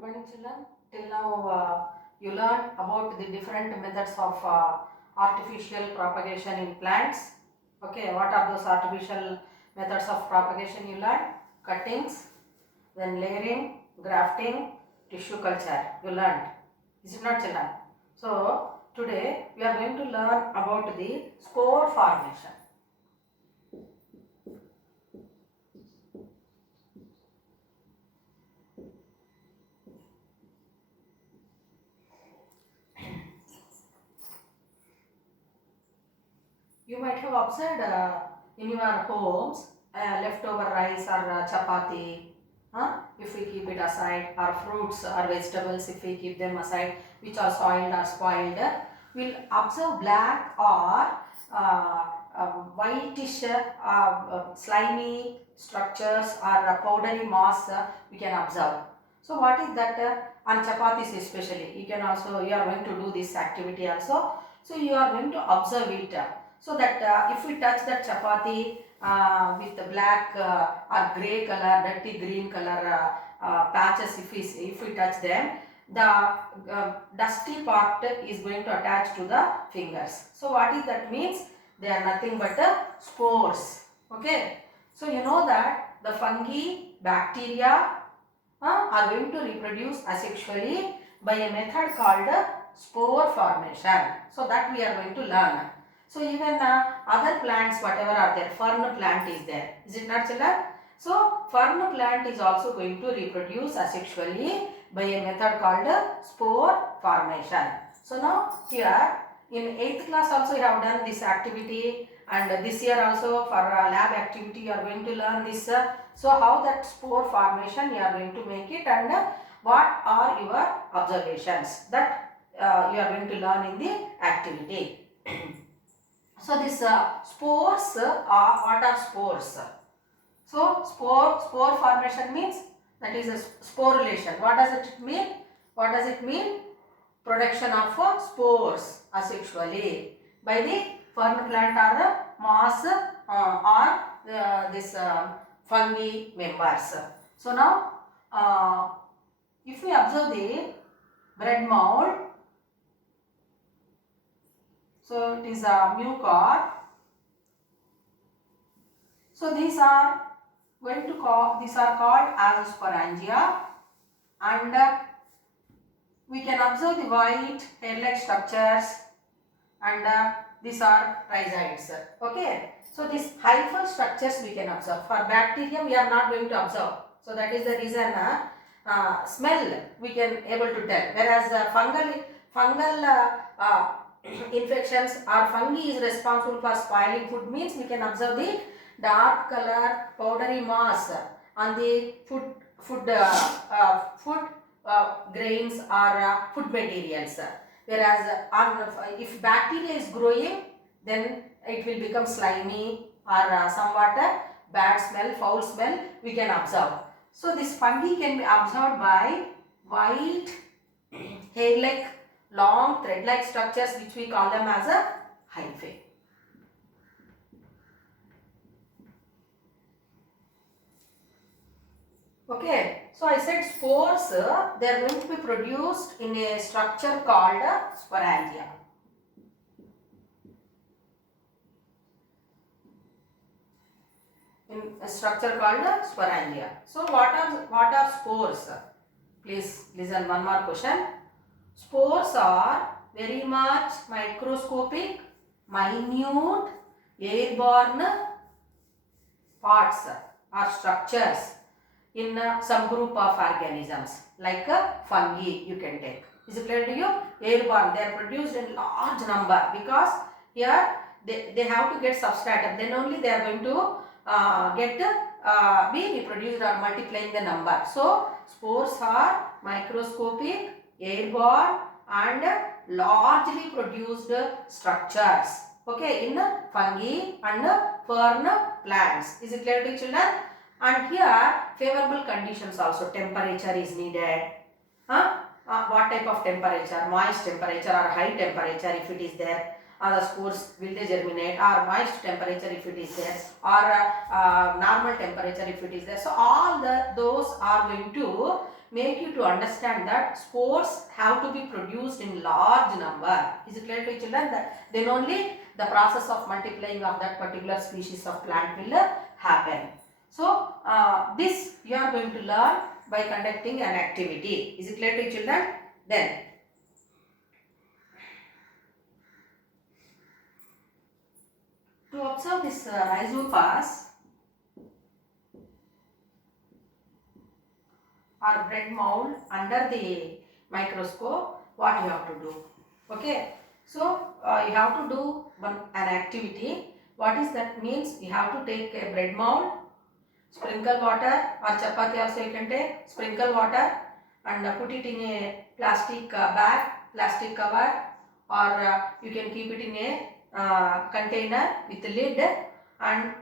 Good morning, children. Till now, you learned about the different methods of artificial propagation in plants. Okay, what are those artificial methods of propagation you learned? Cuttings, then layering, grafting, tissue culture. You learned. Is it not, children? So, today we are going to learn about the spore formation. You might have observed in your homes leftover rice or chapati. If we keep it aside, or fruits or vegetables, if we keep them aside, which are soiled or spoiled, we'll observe black or whitish slimy structures or powdery mass we can observe. So what is that on chapatis especially? You are going to do this activity also. So you are going to observe it. So that if we touch that chapati with the black or grey color, dirty green color patches, if we touch them, the dusty part is going to attach to the fingers. So what is that means? They are nothing but spores. Okay. So you know that the fungi, bacteria are going to reproduce asexually by a method called spore formation. So that we are going to learn. So even other plants, whatever are there, fern plant is there. Is it not, children? So fern plant is also going to reproduce asexually by a method called spore formation. So now here in 8th class also you have done this activity, and this year also for lab activity you are going to learn this. So how that spore formation you are going to make it, and what are your observations that you are going to learn in the activity. So this spores are, what are spores? So spore formation means, that is a sporulation. What does it mean? What does it mean? Production of spores asexually by the fern plant or moss or this fungi members. So now if we observe the bread mold, so it is a mucor. So these are called as sporangia, and we can observe the white hair-like structures, and these are rhizoids. Okay. So these hyphal structures we can observe. For bacteria we are not going to observe. So that is the reason smell we can able to tell. Whereas fungal infections or fungi is responsible for spoiling food, means we can observe the dark color powdery mass on the food grains or food materials. Whereas if bacteria is growing, then it will become slimy or somewhat bad smell, foul smell we can observe. So this fungi can be observed by white hair-like long thread-like structures, which we call them as a hyphae. Okay, so I said spores, they are going to be produced in a structure called sporangia. In a structure called sporangia. So what are spores? Please listen, one more question. Spores are very much microscopic, minute, airborne parts or structures in some group of organisms, like fungi you can take. Is it clear to you? Airborne, they are produced in large number, because here they have to get substratum, then only they are going to be reproduced or multiplying the number. So spores are microscopic, airborne and largely produced structures, okay, in fungi and fern plants. Is it clear to you, children? And here favorable conditions also, temperature is needed. What type of temperature? Moist temperature or high temperature if it is there. The spores will they germinate, or moist temperature if it is there, or normal temperature if it is there. So all those are going to make you to understand that spores have to be produced in large number. Is it clear to children? That then only the process of multiplying of that particular species of plant will happen. So this you are going to learn by conducting an activity. Is it clear to children? Then to observe this rhizopas or bread mold under the microscope, what you have to do? Okay, so you have to do an activity. What is that means? You have to take a bread mold, sprinkle water, or chapati also you can take, sprinkle water and put it in a plastic bag, plastic cover, or you can keep it in a container with a lid, and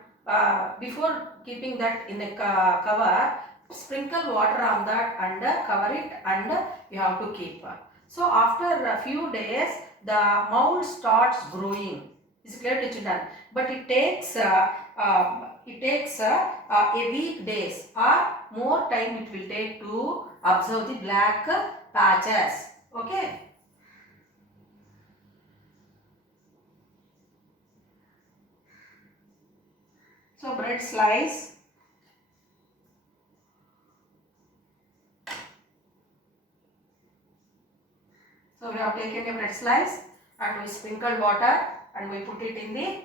before keeping that in a cover, sprinkle water on that and cover it, and you have to keep. So after a few days the mold starts growing. Is it clear to children? But it takes a week days or more time it will take to observe the black patches. Okay. So bread slice. So we have taken a bread slice and we sprinkled water and we put it in the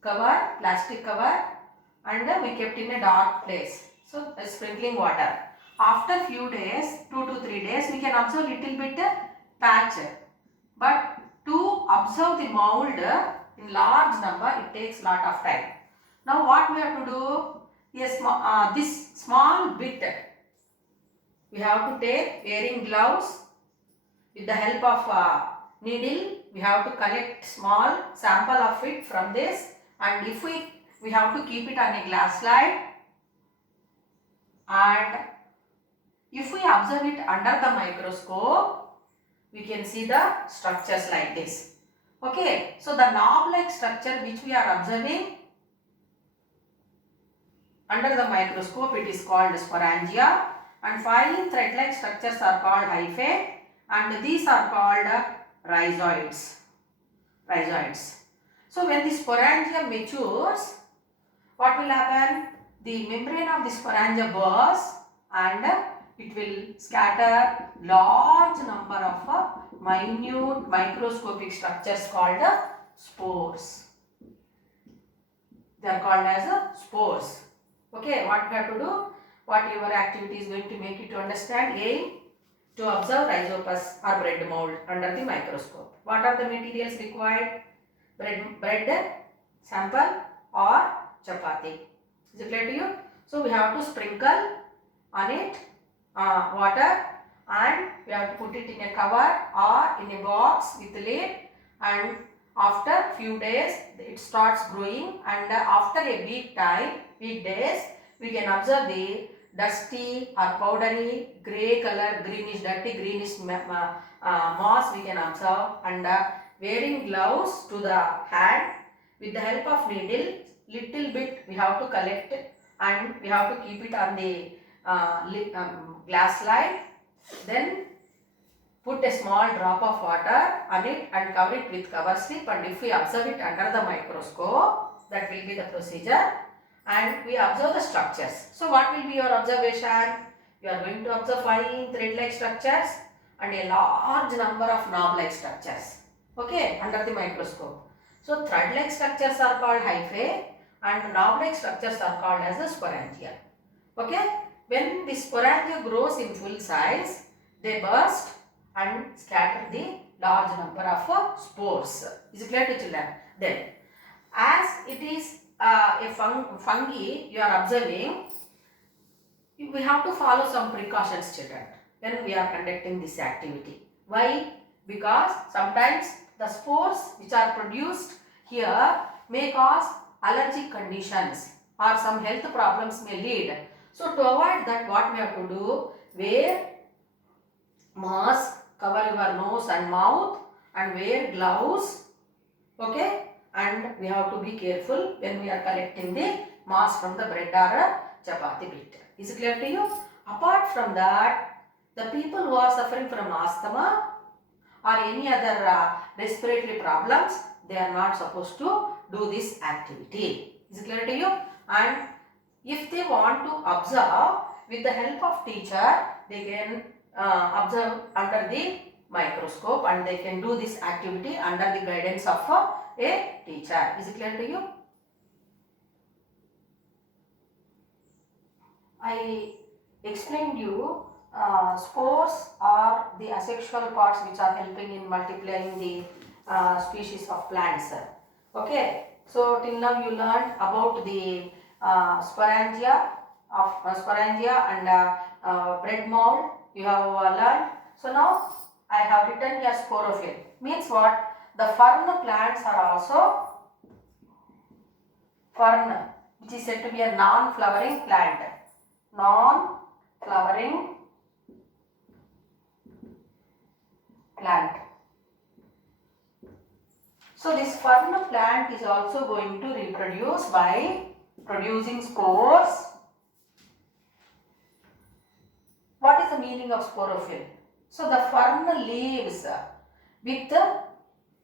cover, plastic cover, and we kept in a dark place. So sprinkling water. After few days, 2 to 3 days, we can observe little bit patch. But to observe the mold in large number, it takes lot of time. Now what we have to do? Yes, this small bit we have to take wearing gloves. With the help of needle, we have to collect small sample of it from this, and if we have to keep it on a glass slide, and if we observe it under the microscope, we can see the structures like this. Okay, so the knob-like structure which we are observing under the microscope, it is called sporangia, and fine thread-like structures are called hyphae, and these are called rhizoids. So when the sporangia matures, what will happen? The membrane of the sporangia bursts and it will scatter large number of minute microscopic structures called spores. They are called as spores. Okay, what we have to do? Whatever activity is going to make you to understand. Aim to observe rhizopas or bread mold under the microscope. What are the materials required? Bread sample or chapati. Is it clear to you? So we have to sprinkle on it water, and we have to put it in a cover or in a box with lid, and after few days it starts growing, and after a week days, we can observe the dusty or powdery grey color, dirty greenish moss we can observe, and wearing gloves to the hand, with the help of needle, little bit we have to collect and we have to keep it on the glass slide, then put a small drop of water on it and cover it with cover slip, and if we observe it under the microscope, that will be the procedure, and we observe the structures. So what will be your observation? You are going to observe fine thread-like structures and a large number of knob-like structures. Okay, under the microscope. So thread-like structures are called hyphae and knob-like structures are called as the sporangia. Okay, when the sporangia grows in full size, they burst and scatter the large number of spores. Is it clear to children? Then, as it is a fungi you are observing, we have to follow some precautions, children, when we are conducting this activity. Why? Because sometimes the spores which are produced here may cause allergic conditions or some health problems may lead. So to avoid that, what we have to do? Wear mask, cover your nose and mouth, and wear gloves. Okay, and we have to be careful when we are collecting the mass from the bread or chapati bit. Is it clear to you? Apart from that, The people who are suffering from asthma or any other respiratory problems, they are not supposed to do this activity. Is it clear to you? And if they want to observe with the help of teacher, they can observe under the microscope and they can do this activity under the guidance of a teacher. Is it clear to you? I explained you spores are the asexual parts which are helping in multiplying the species of plants. Okay, so till now you learned about the sporangia and bread mold. You have learned. So now I have written here sporophyll. Means what? The fern plants are also fern, which is said to be a non-flowering plant. Non-flowering plant. So this fern plant is also going to reproduce by producing spores. What is the meaning of sporophyll? So the fern leaves with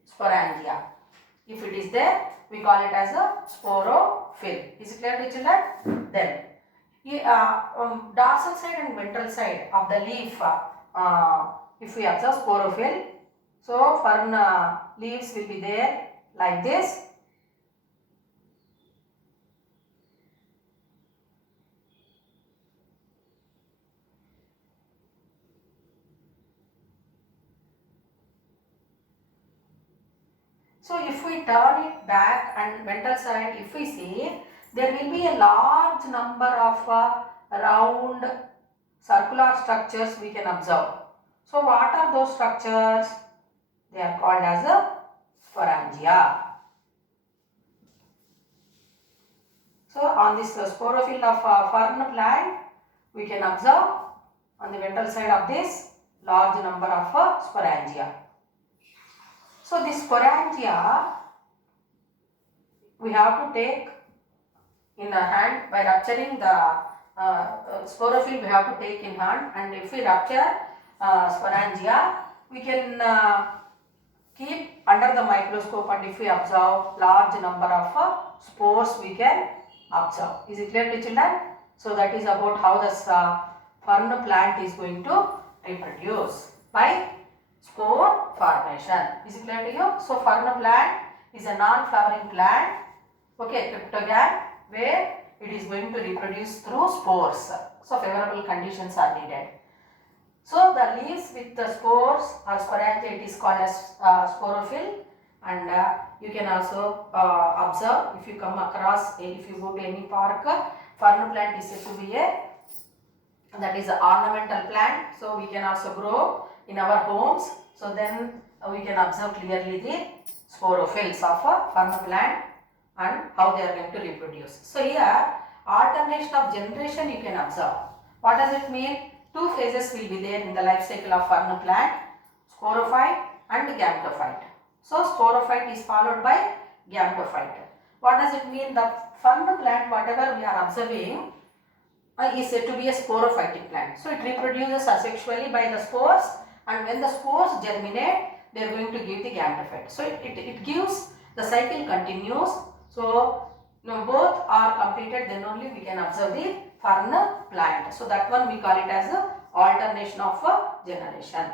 sporangia. If it is there, we call it as a sporophyll. Is it clear to children? Then dorsal side and ventral side of the leaf, if we observe sporophyll, so fern leaves will be there like this. So if we turn it back and ventral side, if we see, there will be a large number of round circular structures we can observe. So what are those structures? They are called as a sporangia. So on this sporophyll of fern plant, we can observe on the ventral side of this large number of sporangia. So this sporangia we have to take in the hand by rupturing the sporophyll. We have to take in hand, and if we rupture sporangia, we can keep under the microscope, and if we observe large number of spores we can observe. Is it clear to children? So that is about how this fern plant is going to reproduce by spore formation. Is it clear to you? So fern plant is a non-flowering plant, okay, cryptogram, where it is going to reproduce through spores. So favorable conditions are needed. So the leaves with the spores or sporangia, it is called as sporophyll, and you can also observe if you come across, if you go to any park, fern plant is said to be that is an ornamental plant. So we can also grow in our homes. So then we can observe clearly the sporophylls of a fern plant and how they are going to reproduce. So here alternation of generation you can observe. What does it mean? Two phases will be there in the life cycle of fern plant, sporophyte and gametophyte. So sporophyte is followed by gametophyte. What does it mean? The fern plant, whatever we are observing, is said to be a sporophytic plant. So it reproduces asexually by the spores, and when the spores germinate, they are going to give the gametophyte. So it gives, the cycle continues. So both are completed, then only we can observe the fern plant. So that one we call it as a alternation of a generation.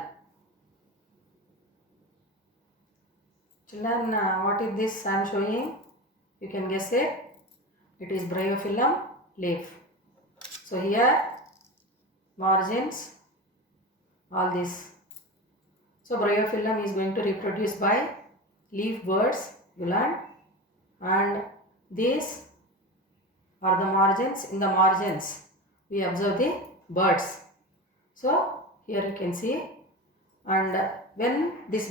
Children, what is this I am showing? You can guess it. It is bryophyllum leaf. So here margins, all this. So bryophyllum is going to reproduce by leaf birds, you learn, and these are the margins. In the margins we observe the birds. So here you can see, and when this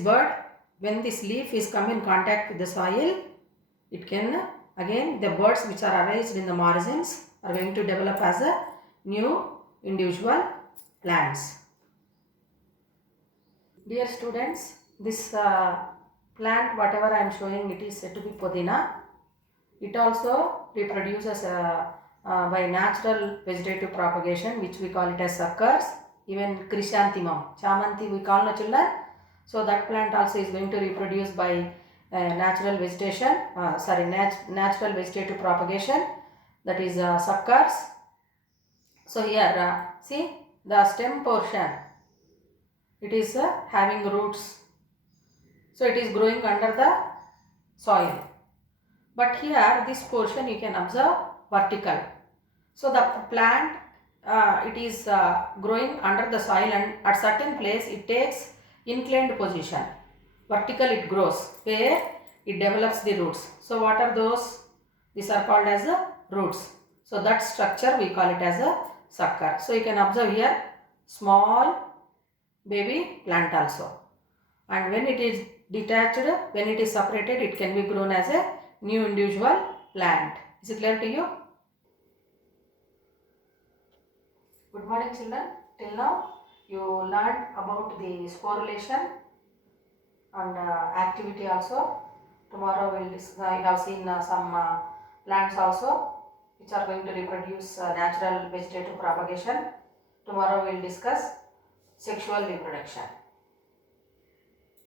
leaf is come in contact with the soil, it can, again the birds which are arranged in the margins are going to develop as a new individual plants. Dear students, this plant whatever I am showing, it is said to be Podina. It also reproduces by natural vegetative propagation, which we call it as suckers. even chrysanthemum, chamanti we call no children. So that plant also is going to reproduce by natural vegetation, natural vegetative propagation, that is suckers. So here see the stem portion, it is having roots, so it is growing under the soil. But here this portion you can observe vertical. So the plant it is growing under the soil, and at certain place it takes inclined position. Vertical it grows where it develops the roots. So what are those? These are called as roots. So that structure we call it as a sucker. So you can observe here small baby plant also. And when it is detached, when it is separated, it can be grown as a new individual plant. Is it clear to you? Good morning children. Till now you learned about the sporulation and activity also. Tomorrow we will discuss, I have seen some plants also which are going to reproduce natural vegetative propagation. Tomorrow we will discuss sexual reproduction.